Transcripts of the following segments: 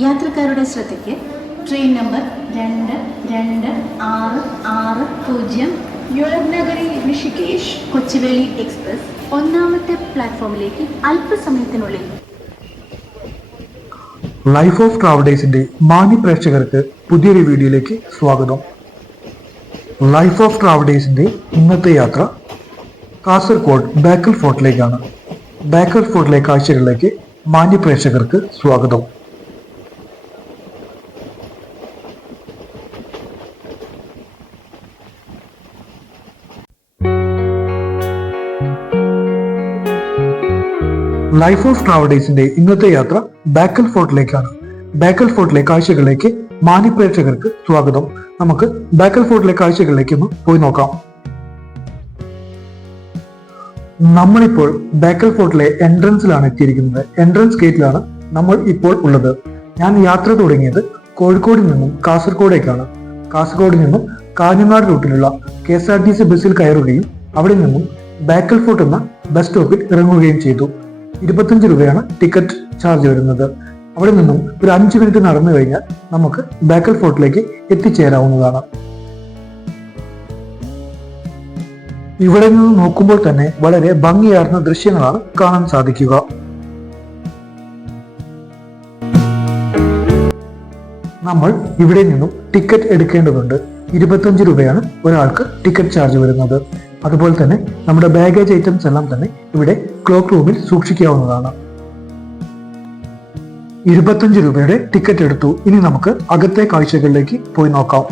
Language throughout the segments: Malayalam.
യാത്രക്കാരുടെ ശ്രദ്ധയ്ക്ക് ട്രെയിൻ നമ്പർ 226660 യുവനഗരി നഗരി ഋഷികേശ് കൊച്ചുവേളി എക്സ്പ്രസ് ഒന്നാമത്തെ പ്ലാറ്റ്ഫോമിലേക്ക് അല്പസമയത്തിനുള്ളിൽ. ലൈഫ് ഓഫ് ട്രാവലേഴ്സിന്റെ മാന്യ പ്രേക്ഷകർക്ക് പുതിയൊരു വീഡിയോയിലേക്ക് സ്വാഗതം. ലൈഫ് ഓഫ് ട്രാവലേഴ്സിന്റെ ഇന്നത്തെ യാത്ര കാസർഗോഡ് ബേക്കൽ ഫോർട്ടിലേക്കാണ്. ബേക്കൽ ഫോർട്ടിലെ കാഴ്ചകളിലേക്ക് മാന്യ പ്രേക്ഷകർക്ക് സ്വാഗതം. ലൈഫ് ഓഫ് ട്രാവലേഴ്സിന്റെ ഇന്നത്തെ യാത്ര ബേക്കൽ ഫോർട്ടിലേക്കാണ്. ബേക്കൽ ഫോർട്ടിലെ കാഴ്ചകളിലേക്ക് മാന്യ പ്രേക്ഷകർക്ക് സ്വാഗതം. നമുക്ക് ബേക്കൽ ഫോർട്ടിലെ കാഴ്ചകളിലേക്ക് ഒന്ന് പോയി നോക്കാം. നമ്മളിപ്പോൾ ബേക്കൽ ഫോർട്ടിലെ എൻട്രൻസിലാണ് എത്തിയിരിക്കുന്നത്. എൻട്രൻസ് ഗേറ്റിലാണ് നമ്മൾ ഇപ്പോൾ ഉള്ളത്. ഞാൻ യാത്ര തുടങ്ങിയത് കോഴിക്കോട് നിന്നും കാസർഗോഡേക്കാണ്. കാസർഗോഡ് നിന്നും കാഞ്ഞങ്ങാട് റൂട്ടിലുള്ള KSRTC ബസ്സിൽ കയറുകയും അവിടെ നിന്നും ബേക്കൽ ഫോർട്ട് എന്ന ബസ് സ്റ്റോപ്പിൽ ഇറങ്ങുകയും ചെയ്തു. 25 രൂപയാണ് ടിക്കറ്റ് ചാർജ് വരുന്നത്. അവിടെ നിന്നും ഒരു 5 മിനിറ്റ് നടന്നു കഴിഞ്ഞാൽ നമുക്ക് ബേക്കൽ ഫോർട്ടിലേക്ക് എത്തിച്ചേരാവുന്നതാണ്. ഇവിടെ നിന്ന് നോക്കുമ്പോൾ തന്നെ വളരെ ഭംഗിയാർന്ന ദൃശ്യങ്ങളാണ് കാണാൻ സാധിക്കുക. നമ്മൾ ഇവിടെ നിന്നും ടിക്കറ്റ് എടുക്കേണ്ടതുണ്ട്. 25 രൂപയാണ് ഒരാൾക്ക് ടിക്കറ്റ് ചാർജ് വരുന്നത്. അതുപോലെ തന്നെ നമ്മുടെ ബാഗേജ് ഐറ്റംസ് എല്ലാം തന്നെ ഇവിടെ ക്ലോക്ക് റൂമിൽ സൂക്ഷിക്കാവുന്നതാണ്. 25 രൂപയുടെ ടിക്കറ്റ് എടുത്തു. ഇനി നമുക്ക് അകത്തെ കാഴ്ചകളിലേക്ക് പോയി നോക്കാം.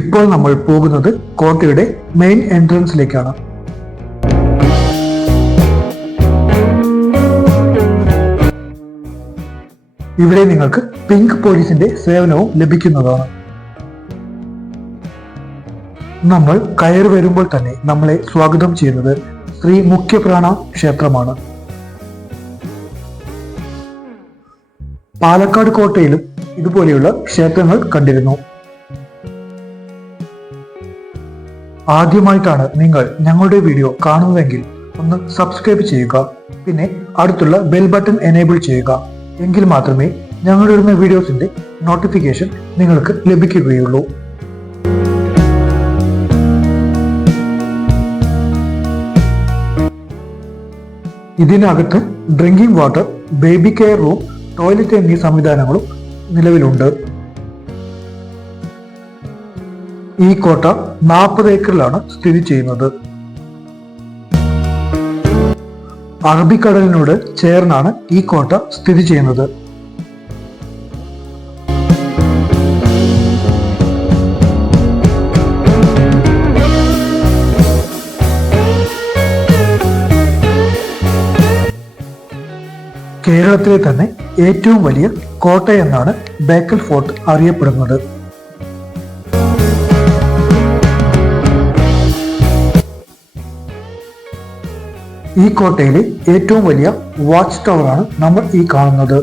ഇപ്പോൾ നമ്മൾ പോകുന്നത് കോട്ടയുടെ മെയിൻ എൻട്രൻസിലേക്കാണ്. ഇവിടെ നിങ്ങൾക്ക് പിങ്ക് പോലീസിന്റെ സേവനവും ലഭിക്കുന്നതാണ്. നമ്മൾ കയറി വരുമ്പോൾ തന്നെ നമ്മളെ സ്വാഗതം ചെയ്യുന്നത് ശ്രീ മുഖ്യപ്രാണ ക്ഷേത്രമാണ്. പാലക്കാട് കോട്ടയിലും ഇതുപോലെയുള്ള ക്ഷേത്രങ്ങൾ കണ്ടിരുന്നു. ആദ്യമായിട്ടാണ് നിങ്ങൾ ഞങ്ങളുടെ വീഡിയോ കാണുന്നതെങ്കിൽ ഒന്ന് സബ്സ്ക്രൈബ് ചെയ്യുക. പിന്നെ അടുത്തുള്ള ബെൽ ബട്ടൺ എനേബിൾ ചെയ്യുക. എങ്കിൽ മാത്രമേ ഞങ്ങളിടുന്ന വീഡിയോസിന്റെ നോട്ടിഫിക്കേഷൻ നിങ്ങൾക്ക് ലഭിക്കുകയുള്ളൂ. ഇതിനകത്ത് drinking water, baby care room, toilet എന്നീ സംവിധാനങ്ങളും നിലവിലുണ്ട്. ഈ കോട്ട 40 ഏക്കറിലാണ് സ്ഥിതി ചെയ്യുന്നത്. അറബിക്കടലിനോട് ചേർന്നാണ് ഈ കോട്ട സ്ഥിതി ചെയ്യുന്നത്. കേരളത്തിലെ തന്നെ ഏറ്റവും വലിയ കോട്ട എന്നാണ് ബേക്കൽ ഫോർട്ട് അറിയപ്പെടുന്നത്. ഈ കോട്ടയിലെ ഏറ്റവും വലിയ വാച്ച് ടവറാണ് നമ്മൾ ഈ കാണുന്നത്.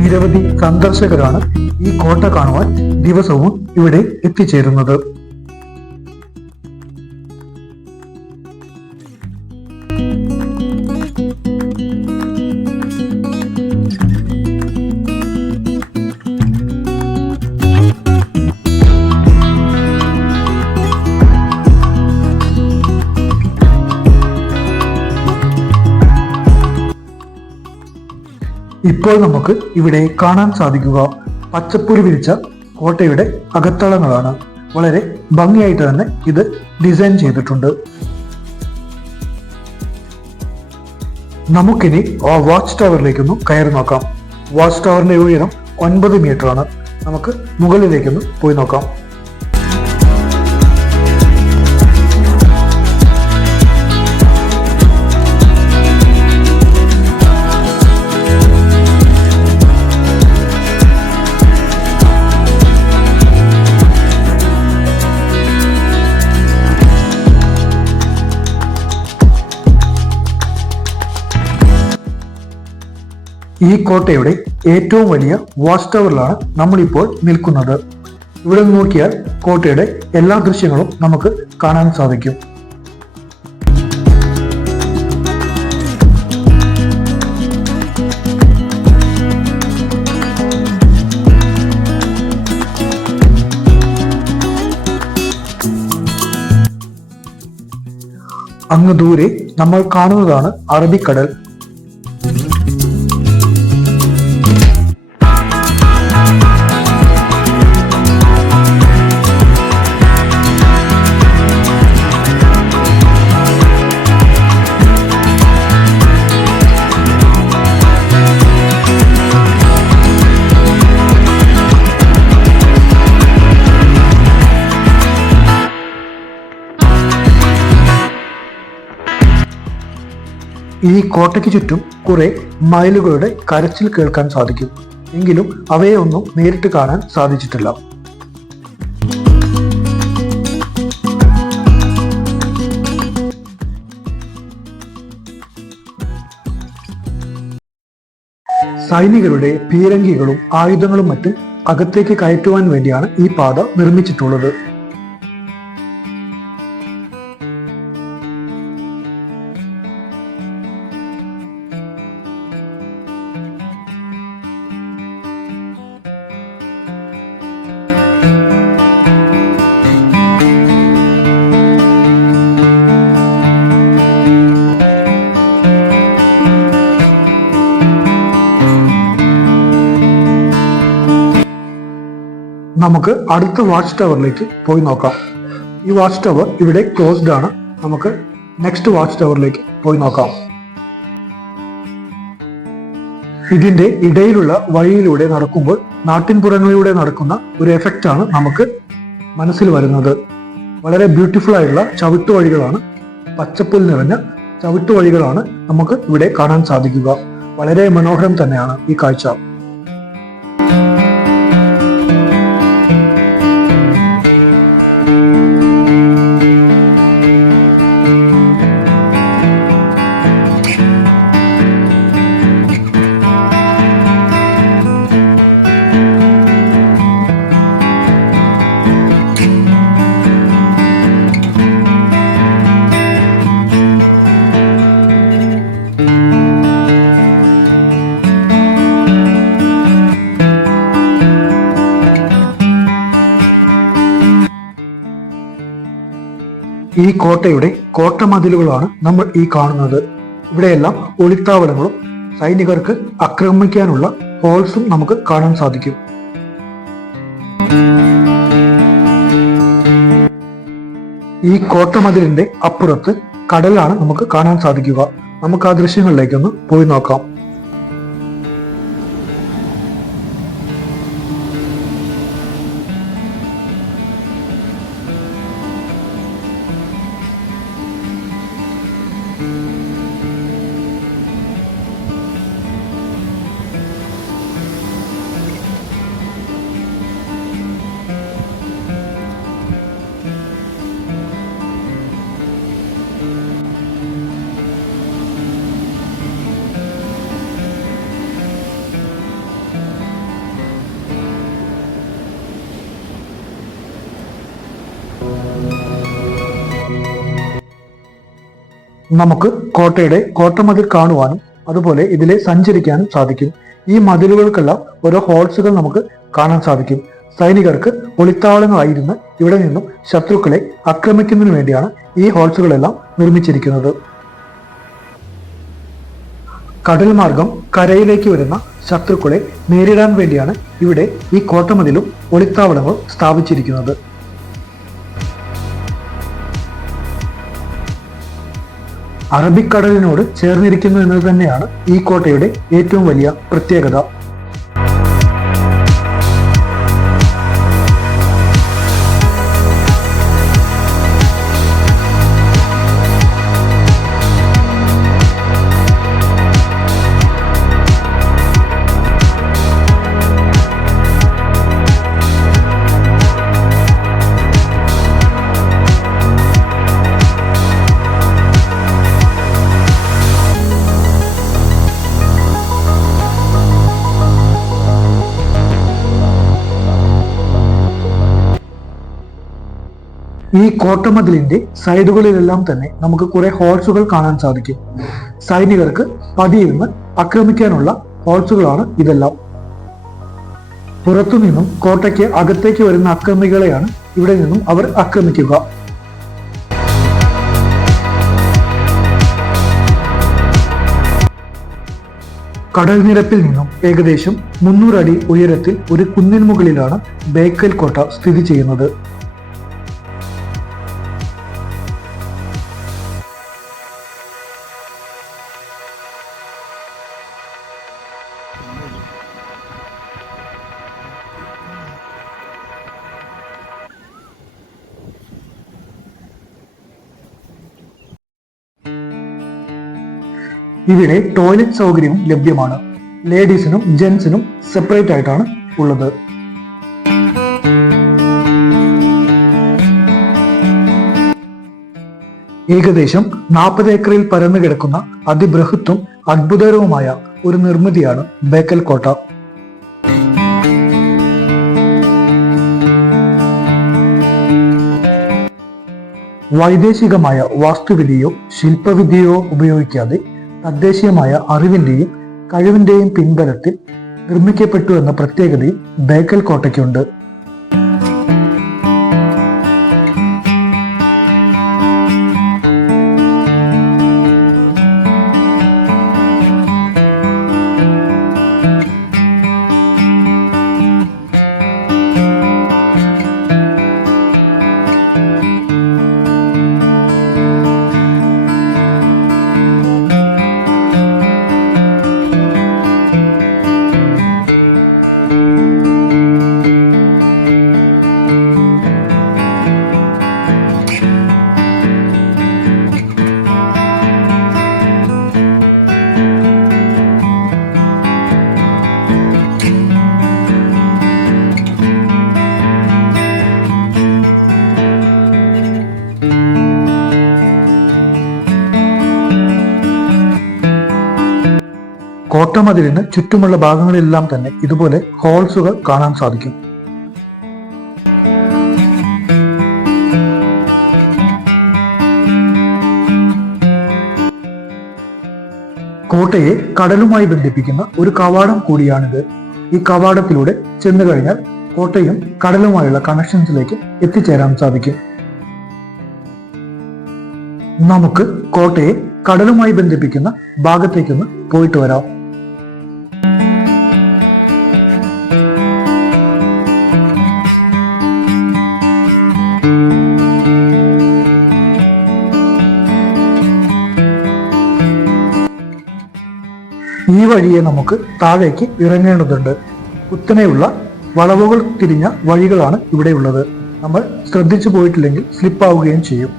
നിരവധി സന്ദർശകരാണ് ഈ കോട്ട കാണുവാൻ ദിവസവും ഇവിടെ എത്തിച്ചേരുന്നത്. ഇപ്പോൾ നമുക്ക് ഇവിടെ കാണാൻ സാധിക്കുക പച്ചപ്പുരി വിരിച്ച കോട്ടയുടെ അകത്തളങ്ങളാണ്. വളരെ ഭംഗിയായിട്ട് തന്നെ ഇത് ഡിസൈൻ ചെയ്തിട്ടുണ്ട്. നമുക്കിനി ആ വാച്ച് ടവറിലേക്കൊന്ന് കയറി നോക്കാം. വാച്ച് ടവറിന്റെ ഉയരം 9 മീറ്റർ ആണ്. നമുക്ക് മുകളിലേക്കൊന്ന് പോയി നോക്കാം. ഈ കോട്ടയുടെ ഏറ്റവും വലിയ വാച്ച് ടവറിലാണ് നമ്മളിപ്പോൾ നിൽക്കുന്നത്. ഇവിടെ നിന്ന് നോക്കിയാൽ കോട്ടയുടെ എല്ലാ ദൃശ്യങ്ങളും നമുക്ക് കാണാൻ സാധിക്കും. അങ്ങ് ദൂരെ നമ്മൾ കാണുന്നതാണ് അറബിക്കടൽ. ഈ കോട്ടയ്ക്ക് ചുറ്റും കുറെ മയിലുകളുടെ കരച്ചിൽ കേൾക്കാൻ സാധിക്കും. എങ്കിലും അവയെ ഒന്നും നേരിട്ട് കാണാൻ സാധിച്ചിട്ടില്ല. സൈനികരുടെ പീരങ്കികളും ആയുധങ്ങളും മറ്റും അകത്തേക്ക് കയറ്റുവാൻ വേണ്ടിയാണ് ഈ പാത നിർമ്മിച്ചിട്ടുള്ളത്. നമുക്ക് അടുത്ത വാച്ച് ടവറിലേക്ക് പോയി നോക്കാം. ഈ വാച്ച് ടവർ ഇവിടെ ക്ലോസ്ഡ് ആണ്. നമുക്ക് നെക്സ്റ്റ് വാച്ച് ടവറിലേക്ക് പോയി നോക്കാം. ഇതിന്റെ ഇടയിലുള്ള വഴിയിലൂടെ നടക്കുമ്പോൾ നാട്ടിൻപുറങ്ങളിലൂടെ നടക്കുന്ന ഒരു എഫക്റ്റ് ആണ് നമുക്ക് മനസ്സിൽ വരുന്നത്. വളരെ ബ്യൂട്ടിഫുൾ ആയിട്ടുള്ള ചവിട്ടുവഴികളാണ്, പച്ചപ്പുൽ നിറഞ്ഞ ചവിട്ടുവഴികളാണ് നമുക്ക് ഇവിടെ കാണാൻ സാധിക്കുക. വളരെ മനോഹരം തന്നെയാണ് ഈ കാഴ്ച. ഈ കോട്ടയുടെ കോട്ടമതിലുകളാണ് നമ്മൾ ഈ കാണുന്നത്. ഇവിടെയെല്ലാം ഒളിത്താവളങ്ങളും സൈനികർക്ക് ആക്രമിക്കാനുള്ള ഹോൾസും നമുക്ക് കാണാൻ സാധിക്കും. ഈ കോട്ടമതിലിന്റെ അപ്പുറത്ത് കടലാണ് നമുക്ക് കാണാൻ സാധിക്കുക. നമുക്ക് ആ ദൃശ്യങ്ങളിലേക്കൊന്ന് പോയി നോക്കാം. നമുക്ക് കോട്ടയുടെ കോട്ടമതിൽ കാണുവാനും അതുപോലെ ഇതിലെ സഞ്ചരിക്കാനും സാധിക്കും. ഈ മതിലുകൾക്കെല്ലാം ഓരോ ഹോൾസുകൾ നമുക്ക് കാണാൻ സാധിക്കും. സൈനികർക്ക് ഒളിത്താവളങ്ങളായിരുന്ന് ഇവിടെ നിന്നും ശത്രുക്കളെ ആക്രമിക്കുന്നതിന് വേണ്ടിയാണ് ഈ ഹോൾസുകളെല്ലാം നിർമ്മിച്ചിരിക്കുന്നത്. കടൽ മാർഗം കരയിലേക്ക് വരുന്ന ശത്രുക്കളെ നേരിടാൻ വേണ്ടിയാണ് ഇവിടെ ഈ കോട്ടമതിലും ഒളിത്താവളങ്ങളും സ്ഥാപിച്ചിരിക്കുന്നത്. അറബിക്കടലിനോട് ചേർന്നിരിക്കുന്നു എന്നത് തന്നെയാണ് ഈ കോട്ടയുടെ ഏറ്റവും വലിയ പ്രത്യേകത. ഈ കോട്ടമതിലിന്റെ സൈഡുകളിലെല്ലാം തന്നെ നമുക്ക് കുറെ ഹോൾസുകൾ കാണാൻ സാധിക്കും. സൈനികർക്ക് പതിയിരുന്ന് ആക്രമിക്കാനുള്ള ഹോൾസുകളാണ് ഇതെല്ലാം. പുറത്തുനിന്നും കോട്ടയ്ക്ക് അകത്തേക്ക് വരുന്ന അക്രമികളെയാണ് ഇവിടെ നിന്നും അവർ ആക്രമിക്കുക. കടൽ നിരപ്പിൽ നിന്നും ഏകദേശം 300 അടി ഉയരത്തിൽ ഒരു കുന്നിൻ മുകളിലാണ് ബേക്കൽ കോട്ട സ്ഥിതി ചെയ്യുന്നത്. ഇവിടെ ടോയ്ലറ്റ് സൗകര്യവും ലഭ്യമാണ്. ലേഡീസിനും ജെന്റ്സിനും സെപ്പറേറ്റ് ആയിട്ടാണ് ഉള്ളത്. ഏകദേശം 40 ഏക്കറിൽ പരന്നു കിടക്കുന്ന അതിബൃഹത്തും അത്ഭുതകരവുമായ ഒരു നിർമ്മിതിയാണ് ബേക്കൽ കോട്ട. വൈദേശികമായ വാസ്തുവിദ്യയോ ശില്പവിദ്യയോ ഉപയോഗിക്കാതെ തദ്ദേശീയമായ അറിവിന്റെയും കഴിവിന്റെയും പിൻബലത്തിൽ നിർമ്മിക്കപ്പെട്ടു എന്ന പ്രത്യേകതയും ബേക്കൽ കോട്ടയ്ക്കുണ്ട്. കോട്ടമതിലിന് ചുറ്റുമുള്ള ഭാഗങ്ങളിലെല്ലാം തന്നെ ഇതുപോലെ ഹോൾസുകൾ കാണാൻ സാധിക്കും. കോട്ടയെ കടലുമായി ബന്ധിപ്പിക്കുന്ന ഒരു കവാടം കൂടിയാണിത്. ഈ കവാടത്തിലൂടെ ചെന്നു കഴിഞ്ഞാൽ കോട്ടയും കടലുമായുള്ള കണക്ഷൻസിലേക്ക് എത്തിച്ചേരാൻ സാധിക്കും. നമുക്ക് കോട്ടയെ കടലുമായി ബന്ധിപ്പിക്കുന്ന ഭാഗത്തേക്കൊന്ന് പോയിട്ട് വരാം. ഈ വഴിയെ നമുക്ക് താഴേക്ക് ഇറങ്ങേണ്ടതുണ്ട്. കുത്തനെയുള്ള വളവുകൾ തിരിഞ്ഞ വഴികളാണ് ഇവിടെയുള്ളത്. നമ്മൾ ശ്രദ്ധിച്ചു പോയിട്ടില്ലെങ്കിൽ സ്ലിപ്പാവുകയും ചെയ്യും.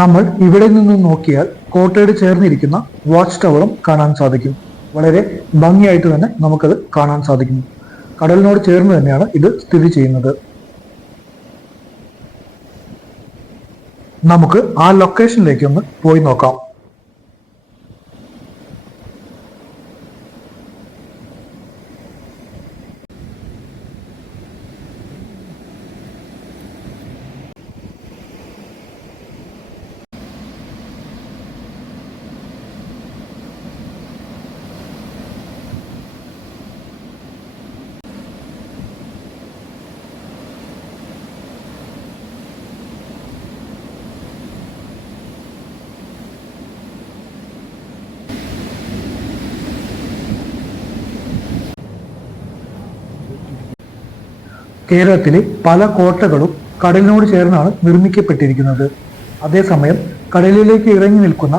നമ്മൾ ഇവിടെ നിന്നും നോക്കിയാൽ കോട്ടയോട് ചേർന്നിരിക്കുന്ന വാച്ച് ടവറും കാണാൻ സാധിക്കും. വളരെ ഭംഗിയായിട്ട് തന്നെ നമുക്കത് കാണാൻ സാധിക്കുന്നു. കടലിനോട് ചേർന്ന് തന്നെയാണ് ഇത് സ്ഥിതി ചെയ്യുന്നത്. നമുക്ക് ആ ലൊക്കേഷനിലേക്ക് ഒന്ന് പോയി നോക്കാം. കേരളത്തിലെ പല കോട്ടകളും കടലിനോട് ചേർന്നാണ് നിർമ്മിക്കപ്പെട്ടിരിക്കുന്നത്. അതേസമയം കടലിലേക്ക് ഇറങ്ങി നിൽക്കുന്ന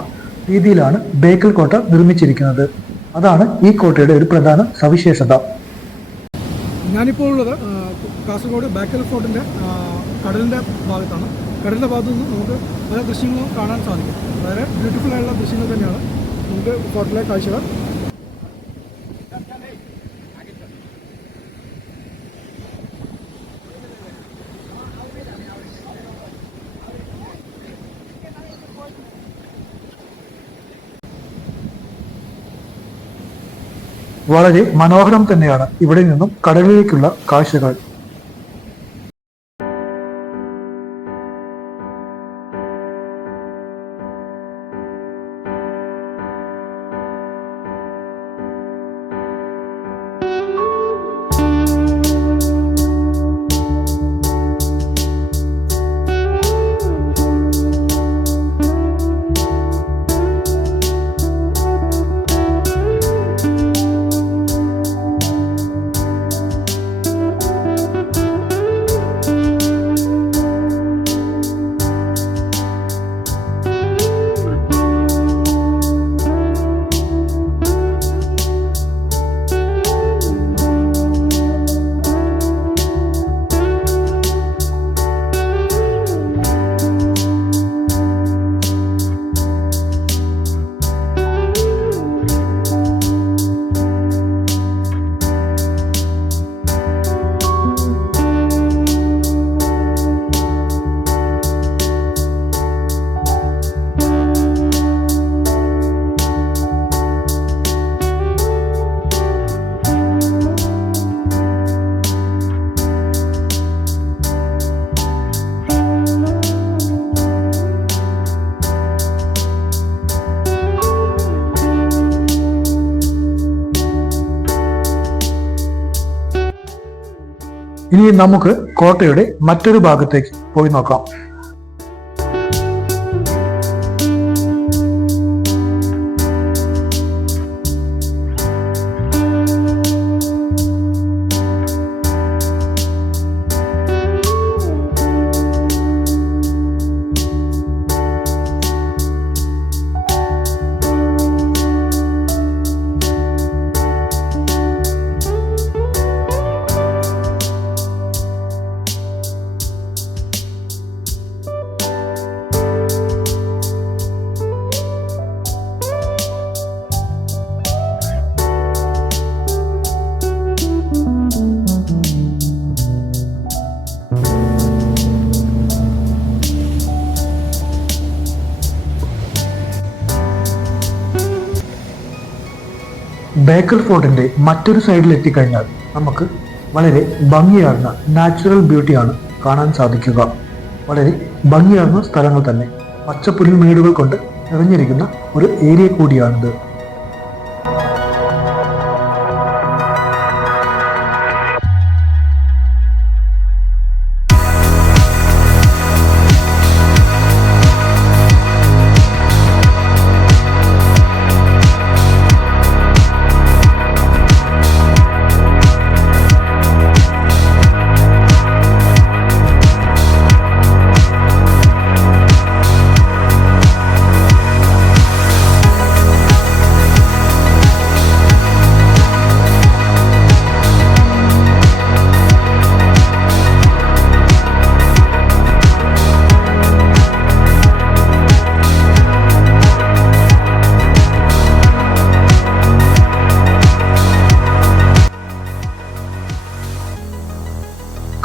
രീതിയിലാണ് ബേക്കൽ കോട്ട നിർമ്മിച്ചിരിക്കുന്നത്. അതാണ് ഈ കോട്ടയുടെ ഒരു പ്രധാന സവിശേഷത. ഞാനിപ്പോൾ ഉള്ളത് കാസർഗോഡ് ബേക്കൽ ഫോർട്ടിൻ്റെ കടലിൻ്റെ ഭാഗത്താണ്. കടലിൻ്റെ ഭാഗത്തു നിന്ന് നമുക്ക് പല ദൃശ്യങ്ങളും കാണാൻ സാധിക്കും. വളരെ ബ്യൂട്ടിഫുൾ ആയിട്ടുള്ള ദൃശ്യങ്ങൾ തന്നെയാണ് നമുക്ക് ഫോർട്ടിലെ കാഴ്ചകൾ. വളരെ മനോഹരം തന്നെയാണ് ഇവിടെ നിന്നും കടലിലേക്കുള്ള കാഴ്ചകൾ. ഇനി നമുക്ക് കോട്ടയുടെ മറ്റൊരു ഭാഗത്തേക്ക് പോയി നോക്കാം. ബേക്കൽ ഫോർട്ടിന്റെ മറ്റൊരു സൈഡിൽ എത്തിക്കഴിഞ്ഞാൽ നമുക്ക് വളരെ ഭംഗിയാർന്ന നാച്ചുറൽ ബ്യൂട്ടിയാണ് കാണാൻ സാധിക്കുക. വളരെ ഭംഗിയാർന്ന സ്ഥലങ്ങൾ തന്നെ, പച്ചപ്പുൽമേടുകൾ കൊണ്ട് നിറഞ്ഞിരിക്കുന്ന ഒരു ഏരിയ കൂടിയാണിത്.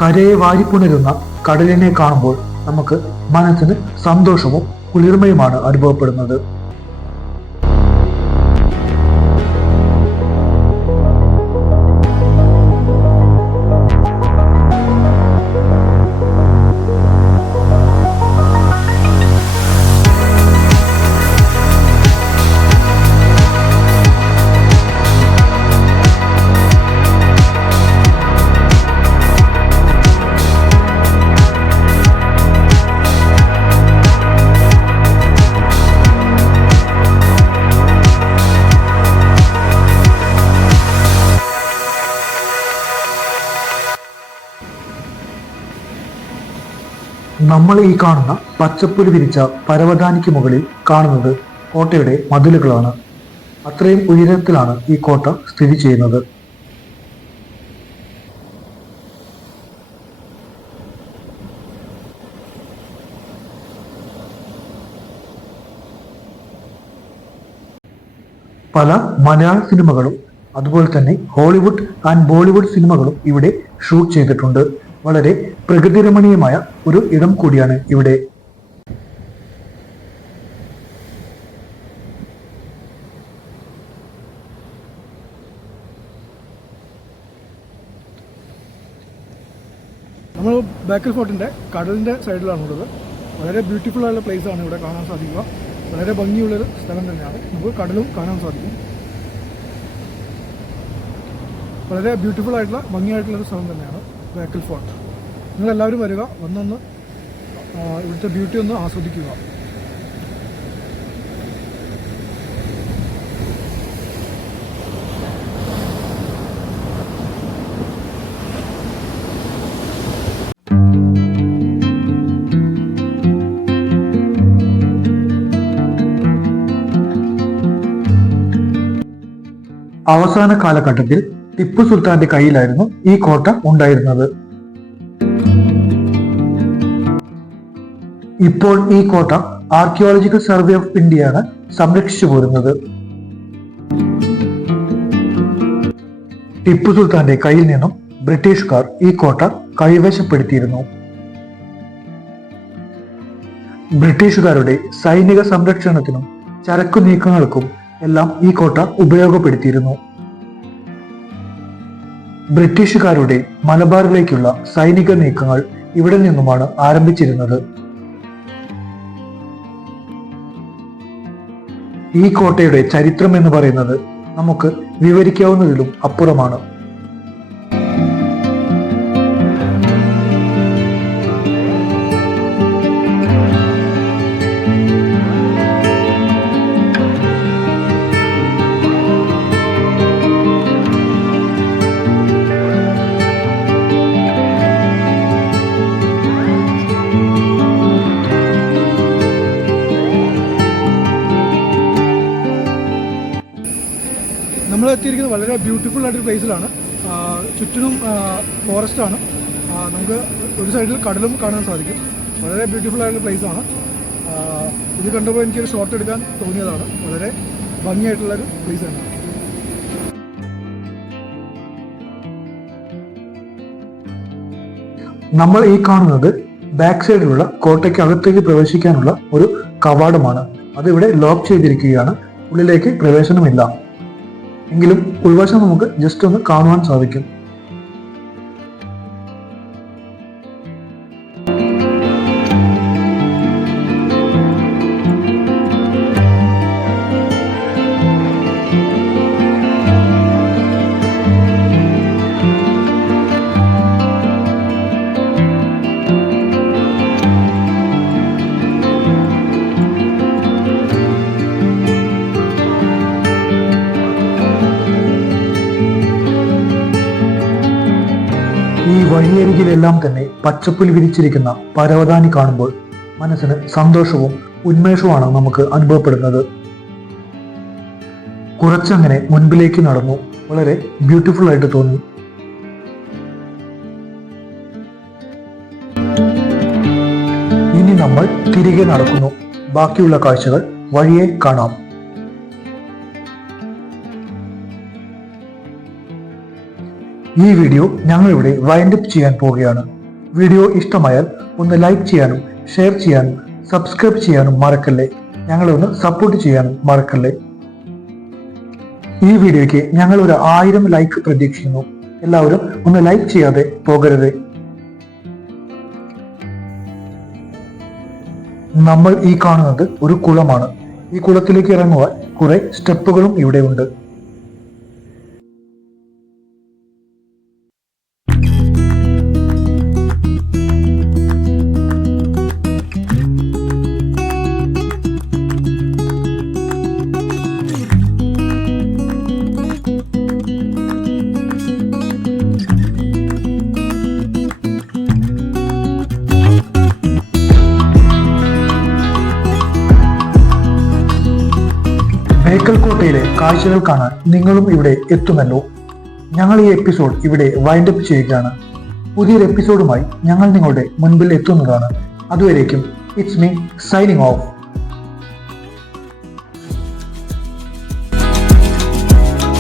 കരയെ വാരിപ്പുണരുന്ന കടലിനെ കാണുമ്പോൾ നമുക്ക് മനസ്സിന് സന്തോഷവും കുളിർമയുമാണ് അനുഭവപ്പെടുന്നത്. നമ്മൾ ഈ കാണുന്ന പച്ചപ്പുൽ വിരിച്ച പരവതാനിക്ക് മുകളിൽ കാണുന്നത് കോട്ടയുടെ മതിലുകളാണ്. അത്രയും ഉയരത്തിലാണ് ഈ കോട്ട സ്ഥിതി ചെയ്യുന്നത്. പല മലയാള സിനിമകളും അതുപോലെ തന്നെ ഹോളിവുഡ് ആൻഡ് ബോളിവുഡ് സിനിമകളും ഇവിടെ ഷൂട്ട് ചെയ്തിട്ടുണ്ട്. വളരെ പ്രകൃതിരമണീയമായ ഒരു ഇടം കൂടിയാണ് ഇവിടെ. ബേക്കൽ ഫോർട്ടിൻ്റെ കടലിൻ്റെ സൈഡിലാണുള്ളത്. വളരെ ബ്യൂട്ടിഫുൾ ആയിട്ടുള്ള പ്ലേസ് ആണ് ഇവിടെ കാണാൻ സാധിക്കുക. വളരെ ഭംഗിയുള്ളൊരു സ്ഥലം തന്നെയാണ്. നമുക്ക് കടലും കാണാൻ സാധിക്കും. വളരെ ബ്യൂട്ടിഫുൾ ആയിട്ടുള്ള ഭംഗിയായിട്ടുള്ളൊരു സ്ഥലം തന്നെയാണ് ബേക്കൽ ഫോർട്ട്. നിങ്ങളെല്ലാവരും വരിക, വന്നൊന്ന് ഇവിടുത്തെ ബ്യൂട്ടി ഒന്ന് ആസ്വദിക്കുക. അവസാന കാലഘട്ടത്തിൽ ടിപ്പു സുൽത്താന്റെ കയ്യിലായിരുന്നു ഈ കോട്ട ഉണ്ടായിരുന്നത്. ഇപ്പോൾ ഈ കോട്ട ആർക്കിയോളജിക്കൽ സർവേ ഓഫ് ഇന്ത്യയാണ് സംരക്ഷിച്ചു പോരുന്നത്. ടിപ്പു സുൽത്താന്റെ കയ്യിൽ നിന്നും ബ്രിട്ടീഷുകാർ ഈ കോട്ട കൈവശപ്പെടുത്തിയിരുന്നു. ബ്രിട്ടീഷുകാരുടെ സൈനിക സംരക്ഷണത്തിനും ചരക്കു നീക്കങ്ങൾക്കും എല്ലാം ഈ കോട്ട ഉപയോഗപ്പെടുത്തിയിരുന്നു. ബ്രിട്ടീഷുകാരുടെ മലബാറിലേക്കുള്ള സൈനിക നീക്കങ്ങൾ ഇവിടെ നിന്നുമാണ് ആരംഭിച്ചിരുന്നത്. ഈ കോട്ടയുടെ ചരിത്രം എന്ന് പറയുന്നത് നമുക്ക് വിവരിക്കാവുന്നതിലും അപ്പുറമാണ്. നമ്മൾ എത്തിയിരിക്കുന്നത് വളരെ ബ്യൂട്ടിഫുൾ ആയിട്ടൊരു പ്ലേസിലാണ്. ചുറ്റിനും ഫോറസ്റ്റാണ്. നമുക്ക് ഒരു സൈഡിൽ കടലും കാണാൻ സാധിക്കും. വളരെ ബ്യൂട്ടിഫുൾ ആയിട്ടുള്ള പ്ലേസാണ്. ഇത് കണ്ടപ്പോൾ എനിക്കൊരു ഷോട്ട് എടുക്കാൻ തോന്നിയതാണ്. വളരെ ഭംഗിയായിട്ടുള്ളൊരു പ്ലേസ് തന്നെയാണ്. നമ്മൾ ഈ കാണുന്നത് ബാക്ക് സൈഡിലുള്ള കോട്ടയ്ക്ക് അകത്തേക്ക് പ്രവേശിക്കാനുള്ള ഒരു കവാടമാണ്. അതിവിടെ ലോക്ക് ചെയ്തിരിക്കുകയാണ്. ഉള്ളിലേക്ക് പ്രവേശനമില്ല. എങ്കിലും ഉൾവശം നമുക്ക് ജസ്റ്റ് ഒന്ന് കാണുവാൻ സാധിക്കും. ഈ വഴിയരികിലെല്ലാം തന്നെ പച്ചപ്പുൽ വിരിച്ചിരിക്കുന്ന പരവതാനി കാണുമ്പോൾ മനസ്സിന് സന്തോഷവും ഉന്മേഷവുമാണ് നമുക്ക് അനുഭവപ്പെടുന്നത്. കുറച്ചങ്ങനെ മുൻപിലേക്ക് നടന്നു. വളരെ ബ്യൂട്ടിഫുൾ ആയിട്ട് തോന്നി. ഇനി നമ്മൾ തിരികെ നടക്കുന്നു. ബാക്കിയുള്ള കാഴ്ചകൾ വഴിയെ കാണാം. ഈ വീഡിയോ ഞങ്ങളിവിടെ വൈൻഡ് അപ്പ് ചെയ്യാൻ പോവുകയാണ്. വീഡിയോ ഇഷ്ടമായാൽ ഒന്ന് ലൈക്ക് ചെയ്യാനും ഷെയർ ചെയ്യാനും സബ്സ്ക്രൈബ് ചെയ്യാനും മറക്കല്ലേ. ഞങ്ങളെ ഒന്ന് സപ്പോർട്ട് ചെയ്യാനും മറക്കല്ലേ. ഈ വീഡിയോയ്ക്ക് ഞങ്ങൾ ഒരു 1000 ലൈക്ക് പ്രതീക്ഷിക്കുന്നു. എല്ലാവരും ഒന്ന് ലൈക്ക് ചെയ്യാതെ പോകരുത്. നമ്മൾ ഈ കാണുന്നത് ഒരു കുളമാണ്. ഈ കുളത്തിലേക്ക് ഇറങ്ങുവാൻ കുറെ സ്റ്റെപ്പുകളും ഇവിടെ ഉണ്ട്. ബേക്കൽ കോട്ടയിലെ കാഴ്ചകൾ കാണാൻ നിങ്ങളും ഇവിടെ എത്തുമല്ലോ. ഞങ്ങൾ ഈ എപ്പിസോഡ് ഇവിടെ വൈൻഡ് അപ്പ് ചെയ്യുകയാണ്. പുതിയൊരു എപ്പിസോഡുമായി ഞങ്ങൾ നിങ്ങളുടെ മുൻപിൽ എത്തുന്നതാണ്. അതുവരേക്കും ഇറ്റ്സ് മീ സൈനിങ് ഓഫ്.